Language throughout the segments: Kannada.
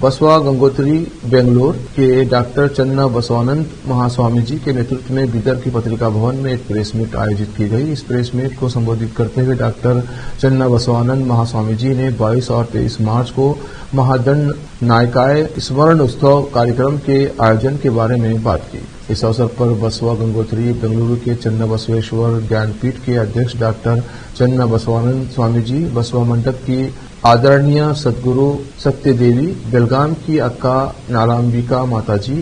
बसवा गंगोत्री बेंगलोर के डॉक्टर चन्ना बसवानंद महास्वामी जी के नेतृत्व में बीदर की पत्रिका भवन में एक प्रेस मीट आयोजित की गई। इस प्रेस मीट को संबोधित करते हुए डॉक्टर चन्ना बसवानंद महास्वामी जी ने 22 और 23 मार्च को महादंड नायकाय स्मरण उत्सव कार्यक्रम के आयोजन के बारे में बात की। इस अवसर पर बसवा गंगोत्री बेंगलुरु के चन्ना बसवेश्वर ज्ञानपीठ के अध्यक्ष डॉक्टर चन्ना बसवानंद स्वामी जी, बसवा मंडप की आदरणीय सदगुरु सत्य देवी, बेलगाम की अक्का नारांबिका माताजी,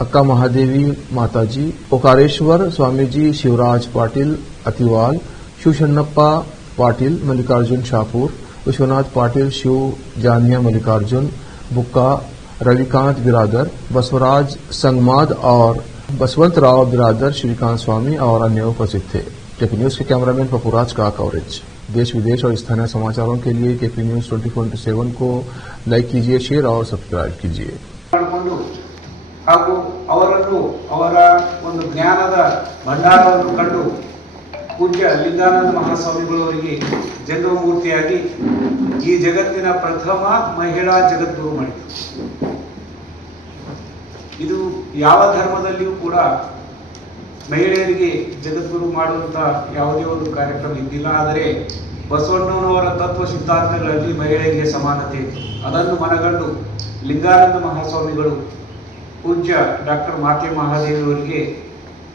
अक्का महादेवी माताजी, ओकारेश्वर स्वामी जी, शिवराज पाटिल अतिवाल, शिवशन्नप्पा पाटिल, मल्लिकार्जुन शाहपुर, विश्वनाथ पाटिल, शिव जानिया मल्लिकार्जुन, बुक्का रविकांत बिरादर, बसवराज संगमाद और बसवंतराव बिरादर, श्रीकांत स्वामी और अन्य उपस्थित थे। केपी न्यूज के कैमरामैन पपुराज का कवरेज। देश विदेश और स्थानीय समाचारों के लिए केपी न्यूज 24/7 को लाइक कीजिए, शेयर और सब्सक्राइब कीजिए। ಹಾಗೂ ಅವರನ್ನು ಅವರ ಒಂದು ಜ್ಞಾನದ ಭಂಡಾರವನ್ನು ಕಂಡು ಪೂಜ್ಯ ಲಿಂಗಾನಂದ ಮಹಾಸ್ವಾಮಿಗಳವರಿಗೆ ಜನ್ಮಮೂರ್ತಿಯಾಗಿ ಈ ಜಗತ್ತಿನ ಪ್ರಥಮ ಮಹಿಳಾ ಜಗದ್ಗುರು ಮಾಡಿದರು. ಇದು ಯಾವ ಧರ್ಮದಲ್ಲಿಯೂ ಕೂಡ ಮಹಿಳೆಯರಿಗೆ ಜಗದ್ಗುರು ಮಾಡುವಂತ ಯಾವುದೇ ಒಂದು ಕಾರ್ಯಕ್ರಮ ಇದ್ದಿಲ್ಲ. ಆದರೆ ಬಸವಣ್ಣನವರ ತತ್ವ ಸಿದ್ಧಾಂತಗಳಲ್ಲಿ ಮಹಿಳೆಯರಿಗೆ ಸಮಾನತೆ ಇತ್ತು. ಅದನ್ನು ಮನಗಂಡು ಲಿಂಗಾನಂದ ಮಹಾಸ್ವಾಮಿಗಳು ಪೂಜ್ಯ ಡಾಕ್ಟರ್ ಮಾತೆ ಮಹಾದೇವಿಯವರಿಗೆ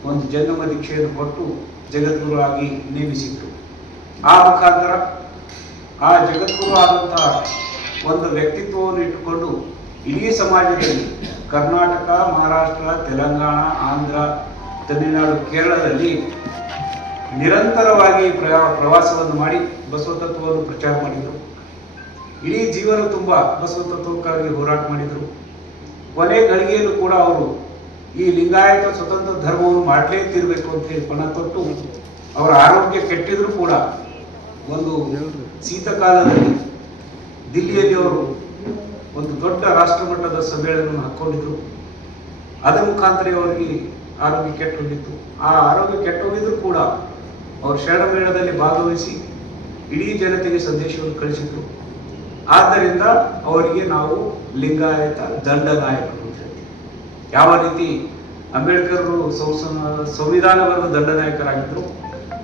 ಒಂದು ಜಂಗಮ ದೀಕ್ಷೆಯನ್ನು ಕೊಟ್ಟು ಜಗದ್ಗುರುವಾಗಿ ನೇಮಿಸಿದ್ರು. ಆ ಮುಖಾಂತರ ಆ ಜಗದ್ಗುರು ಆದಂತಹ ಒಂದು ವ್ಯಕ್ತಿತ್ವವನ್ನು ಇಟ್ಟುಕೊಂಡು ಇಡೀ ಸಮಾಜದಲ್ಲಿ ಕರ್ನಾಟಕ, ಮಹಾರಾಷ್ಟ್ರ, ತೆಲಂಗಾಣ, ಆಂಧ್ರ, ತಮಿಳುನಾಡು, ಕೇರಳದಲ್ಲಿ ನಿರಂತರವಾಗಿ ಪ್ರವಾಸವನ್ನು ಮಾಡಿ ಬಸವ ತತ್ವವನ್ನು ಪ್ರಚಾರ ಮಾಡಿದರು. ಇಡೀ ಜೀವನ ತುಂಬ ಬಸವ ತತ್ವಕ್ಕಾಗಿ ಹೋರಾಟ ಮಾಡಿದರು. ಕೊನೆ ಗಳಿಗೆಯಲ್ಲೂ ಕೂಡ ಅವರು ಈ ಲಿಂಗಾಯತ ಸ್ವತಂತ್ರ ಧರ್ಮವನ್ನು ಮಾಡಲೇ ತಿರಬೇಕು ಅಂತ ಹೇಳಿ ಪಣ ತೊಟ್ಟು ಅವರ ಆರೋಗ್ಯ ಕೆಟ್ಟಿದ್ರು ಕೂಡ ಒಂದು ಶೀತಕಾಲದಲ್ಲಿ ದಿಲ್ಲಿಯಲ್ಲಿ ಅವರು ಒಂದು ದೊಡ್ಡ ರಾಷ್ಟ್ರಮಟ್ಟದ ಸಮ್ಮೇಳನವನ್ನು ಹಾಕೊಂಡಿದ್ರು. ಅದರ ಮುಖಾಂತರ ಅವರಿಗೆ ಆರೋಗ್ಯ ಕೆಟ್ಟೋಗಿತ್ತು. ಆ ಆರೋಗ್ಯ ಕೆಟ್ಟೋಗಿದ್ರು ಕೂಡ ಅವರು ಶರಣಮೇಳದಲ್ಲಿ ಭಾಗವಹಿಸಿ ಇಡೀ ಜನತೆಗೆ ಸಂದೇಶವನ್ನು ಕಳಿಸಿದ್ರು. ಆದ್ದರಿಂದ ಅವರಿಗೆ ನಾವು ಲಿಂಗಾಯತ ದಂಡನಾಯಕರು ಅಂತ ಹೇಳ್ತೀವಿ. ಯಾವ ರೀತಿ ಅಂಬೇಡ್ಕರ್ ಸಂವಿಧಾನ ಬರೆದ ದಂಡನಾಯಕರಾಗಿದ್ದರು,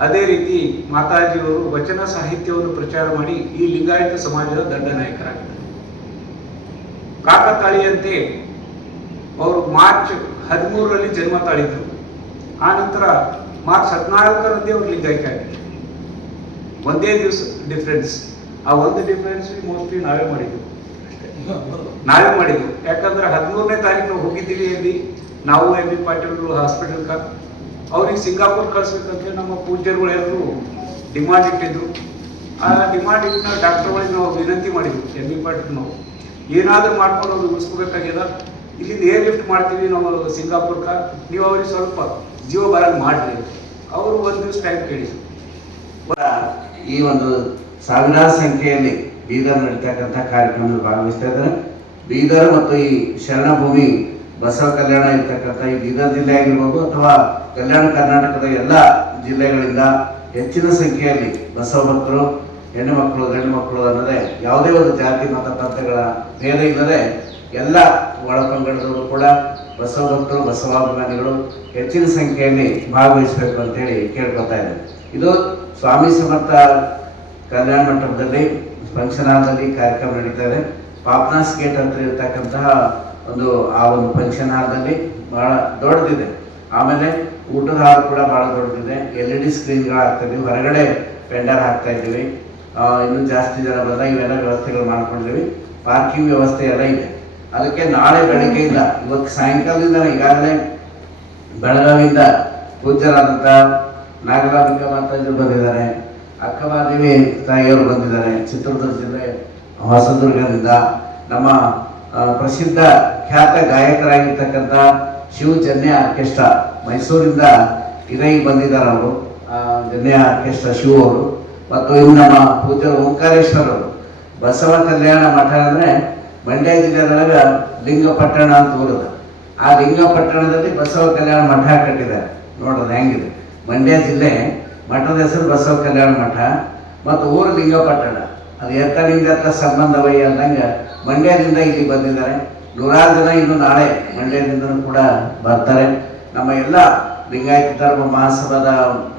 ಅದೇ ರೀತಿ ಮಾತಾಜಿಯವರು ವಚನ ಸಾಹಿತ್ಯವನ್ನು ಪ್ರಚಾರ ಮಾಡಿ ಈ ಲಿಂಗಾಯತ ಸಮಾಜದ ದಂಡನಾಯಕರಾಗಿದ್ದರು. ಕಾಕತಾಳಿಯಂತೆ ಅವರು ಮಾರ್ಚ್ 13ರಲ್ಲಿ ಜನ್ಮ ತಾಳಿದ್ರು. ಆ ನಂತರ ಮಾರ್ಚ್ 14ರಂದೇ ಅವರು ಲಿಂಗಾಯತ ಆಗಿದ್ರು. ಒಂದೇ ದಿವಸ ಡಿಫ್ರೆನ್ಸ್. ಆ ಒಂದು ಡಿಫ್ರೆನ್ಸ್ ಮೋಸ್ಟ್ಲಿ ನಾವೇ ಮಾಡಿದ್ವಿ. ಯಾಕಂದ್ರೆ 13ನೇ ತಾರೀಕು ಹೋಗಿದ್ದೀವಿ ಅಲ್ಲಿ ನಾವು MB ಪಾಟೀಲ್ ಹಾಸ್ಪಿಟಲ್ ಅವ್ರಿಗೆ ಸಿಂಗಾಪುರ್ ಕಳಿಸ್ಬೇಕಂತ ನಮ್ಮ ಪೂಜ್ಯರುಗಳು ಎಲ್ಲರೂ ಡಿಮಾಂಡ್ ಇಟ್ಟಿದ್ರು. ಆ ಡಿಮಾಂಡ್ ಇಟ್ಟು ಡಾಕ್ಟರ್ಗಳಿಗೆ ನಾವು ವಿನಂತಿ ಮಾಡಿದ್ವಿ. MB ಪಾಟೀಲ್ ನಾವು ಏನಾದರೂ ಮಾಡ್ಕೊಂಡು ಅವ್ರು ಉಳಿಸ್ಕೋಬೇಕಾಗ್ಯದ, ಇಲ್ಲಿಂದ ಏರ್ ಲಿಫ್ಟ್ ಮಾಡ್ತೀವಿ ನಾವು ಸಿಂಗಾಪುರ್ಕ, ನೀವು ಅವ್ರಿಗೆ ಸ್ವಲ್ಪ ಜೀವ ಬರಂಗ್ ಮಾಡ್ರಿ. ಅವರು ಒಂದು ದಿವಸ ಟೈಮ್ ಕೇಳಿದ್ರು. ಈ ಒಂದು ಸಾವಿರಾರು ಸಂಖ್ಯೆಯಲ್ಲಿ ಬೀದರ್ ನಡೀತಕ್ಕಂಥ ಕಾರ್ಯಕ್ರಮದಲ್ಲಿ ಭಾಗವಹಿಸ್ತಾ ಇದ್ದಾರೆ. ಬೀದರ್ ಮತ್ತು ಈ ಶರಣಭೂಮಿ ಬಸವ ಕಲ್ಯಾಣ ಇರ್ತಕ್ಕಂಥ ಈ ಬೀದರ್ ಜಿಲ್ಲೆ ಆಗಿರ್ಬೋದು ಅಥವಾ ಕಲ್ಯಾಣ ಕರ್ನಾಟಕದ ಎಲ್ಲ ಜಿಲ್ಲೆಗಳಿಂದ ಹೆಚ್ಚಿನ ಸಂಖ್ಯೆಯಲ್ಲಿ ಬಸವ ಭಕ್ತರು, ಹೆಣ್ಣು ಮಕ್ಕಳು, ಗಂಡು ಮಕ್ಕಳು ಅನ್ನೋದೇ ಯಾವುದೇ ಒಂದು ಜಾತಿ ಮತ ಪಂಥಗಳ ಭೇದ ಇಲ್ಲದೆ ಎಲ್ಲ ಒಳಪಂಗಡದವರು ಕೂಡ ಬಸವ ಭಕ್ತರು, ಬಸವಾಭಿಮಾನಿಗಳು ಹೆಚ್ಚಿನ ಸಂಖ್ಯೆಯಲ್ಲಿ ಭಾಗವಹಿಸಬೇಕು ಅಂತೇಳಿ ಕೇಳ್ಕೊತಾ ಇದ್ದಾರೆ. ಇದು ಸ್ವಾಮಿ ಸಮರ್ಥ ಕಲ್ಯಾಣ ಮಂಟಪದಲ್ಲಿ ಫಂಕ್ಷನ್ ಹಾಲ್ನಲ್ಲಿ ಕಾರ್ಯಕ್ರಮ ನಡೀತಾ ಇದೆ. ಪಾಪ್ನಾಸ್ ಗೇಟ್ ಅಂತ ಇರ್ತಕ್ಕಂತಹ ಒಂದು ಫಂಕ್ಷನ್ ಹಾಲ್ನಲ್ಲಿ ಬಹಳ ದೊಡ್ಡದಿದೆ. ಆಮೇಲೆ ಊಟದ ಹಾಲ್ ಕೂಡ ಬಹಳ ದೊಡ್ಡದಿದೆ. LED ಸ್ಕ್ರೀನ್ಗಳು ಹಾಕ್ತಾ ಇದ್ದೀವಿ, ಹೊರಗಡೆ ಪೆಂಡರ್ ಹಾಕ್ತಾ ಇದ್ದೀವಿ. ಇನ್ನೂ ಜಾಸ್ತಿ ಜನ ಬಂದಾಗ ಇವೆಲ್ಲ ವ್ಯವಸ್ಥೆಗಳು ಮಾಡ್ಕೊಂಡಿದ್ದೀವಿ. ಪಾರ್ಕಿಂಗ್ ವ್ಯವಸ್ಥೆ ಎಲ್ಲ ಇದೆ. ಅದಕ್ಕೆ ನಾಳೆ ಬೆಳಗ್ಗೆಯಿಂದ ಇವತ್ತು ಸಾಯಂಕಾಲದಿಂದ ಈಗಾಗಲೇ ಬೆಳಗಾವಿಯಿಂದ ಪೂಜ್ಯರಾದಂಥ ನಾಗರಾಂಬಿಕಾ ಮಾತಾಜಿಯವರು ಬಂದಿದ್ದಾರೆ, ಅಕ್ಕಮಹಾದೇವಿ ತಾಯಿಯವರು ಬಂದಿದ್ದಾರೆ, ಚಿತ್ರದುರ್ಗ ಜಿಲ್ಲೆ ಹೊಸದುರ್ಗದಿಂದ ನಮ್ಮ ಪ್ರಸಿದ್ಧ ಖ್ಯಾತ ಗಾಯಕರಾಗಿರ್ತಕ್ಕಂಥ ಶಿವ ಜನ್ಯ ಆರ್ಕೆಸ್ಟ್ರಾ ಮೈಸೂರಿಂದ ಇರೈ ಬಂದಿದ್ದಾರೆ. ಅವರು ಜನ್ಯ ಆರ್ಕೆಸ್ಟ್ರಾ ಶಿವ ಅವರು ಮತ್ತು ಇನ್ನು ನಮ್ಮ ಪೂಜ್ಯ ಓಂಕಾರೇಶ್ವರರು. ಬಸವ ಕಲ್ಯಾಣ ಮಠ ಅಂದರೆ ಮಂಡ್ಯ ಜಿಲ್ಲೆಯೊಳಗೆ ಲಿಂಗಪಟ್ಟಣ ಅಂತ ಊರದ. ಆ ಲಿಂಗಪಟ್ಟಣದಲ್ಲಿ ಬಸವ ಕಲ್ಯಾಣ ಮಠ ಕಟ್ಟಿದ್ದಾರೆ. ನೋಡೋದು ಹೆಂಗಿದೆ. ಮಂಡ್ಯ ಜಿಲ್ಲೆ, ಮಠದ ಹೆಸರು ಬಸವ ಕಲ್ಯಾಣ ಮಠ ಮತ್ತು ಊರು ಲಿಂಗಪಟ್ಟಣ. ಅದು ಎತ್ತ ಸಂಬಂಧವಯ್ಯ ಅಂದಂಗೆ ಮಂಡ್ಯದಿಂದ ಇಲ್ಲಿ ಬಂದಿದ್ದಾರೆ. 100 ಜನ ಇನ್ನು ನಾಳೆ ಮಂಡ್ಯದಿಂದನೂ ಕೂಡ ಬರ್ತಾರೆ. ನಮ್ಮ ಎಲ್ಲ ಲಿಂಗಾಯತ ಧರ್ಮ ಮಹಾಸಭಾದ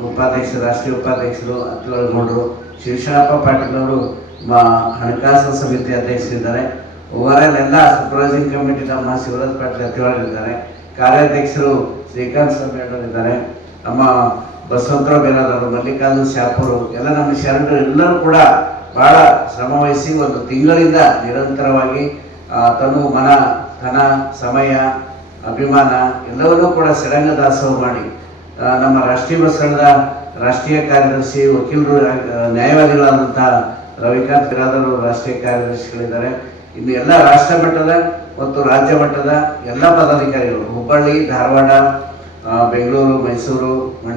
ಉಪಾಧ್ಯಕ್ಷರು, ರಾಷ್ಟ್ರೀಯ ಉಪಾಧ್ಯಕ್ಷರು ಅತ್ತಿಗೌಡರು, ಶಿವಶರಣಪ್ಪ ಪಾಟೀಲ್ ಅವರು ಹಣಕಾಸು ಸಮಿತಿ ಅಧ್ಯಕ್ಷರಿದ್ದಾರೆ. ಓವರಾಲ್ ಎಲ್ಲ ಸೂಪರ್ವೈಸಿಂಗ್ ಕಮಿಟಿ ನಮ್ಮ ಶಿವರಾಜ್ ಪಾಟೀಲ್ ಅತ್ತಿಗೌಡರಿದ್ದಾರೆ. ಕಾರ್ಯಾಧ್ಯಕ್ಷರು ಶ್ರೀಕಾಂತ್ ಸ್ವಾಮಿ ಅವರಿದ್ದಾರೆ. ನಮ್ಮ ಬಸವಂತರಾವ್ ಬೇರಾದವರು, ಮಲ್ಲಿಕಾರ್ಜುನ್ ಶಾಪೂರು, ಎಲ್ಲ ನಮ್ಮ ಶರಣರು ಎಲ್ಲರೂ ಕೂಡ ಬಹಳ ಶ್ರಮ ವಹಿಸಿ ಒಂದು ತಿಂಗಳಿಂದ ನಿರಂತರವಾಗಿ ತನು ಮನ ಧನ ಸಮಯ ಅಭಿಮಾನ ಎಲ್ಲವನ್ನೂ ಕೂಡ ಸಡಂಗ ದಾಸೋಹ ಮಾಡಿ ನಮ್ಮ ರಾಷ್ಟ್ರೀಯ ಬಸವಣ್ಣದ ರಾಷ್ಟ್ರೀಯ ಕಾರ್ಯದರ್ಶಿ ವಕೀಲರು ನ್ಯಾಯವಾದಿಗಳಾದಂಥ ರವಿಕಾಂತ್ ಬಿರಾದರ್ ರಾಷ್ಟ್ರೀಯ ಕಾರ್ಯದರ್ಶಿಗಳಿದ್ದಾರೆ. ಇನ್ನು ಎಲ್ಲ ರಾಷ್ಟ್ರ ಮಟ್ಟದ ಮತ್ತು ರಾಜ್ಯ ಮಟ್ಟದ ಎಲ್ಲ ಪದಾಧಿಕಾರಿಗಳು ಹುಬ್ಬಳ್ಳಿ, ಧಾರವಾಡ, ಬೆಂಗಳೂರು, ಮೈಸೂರು,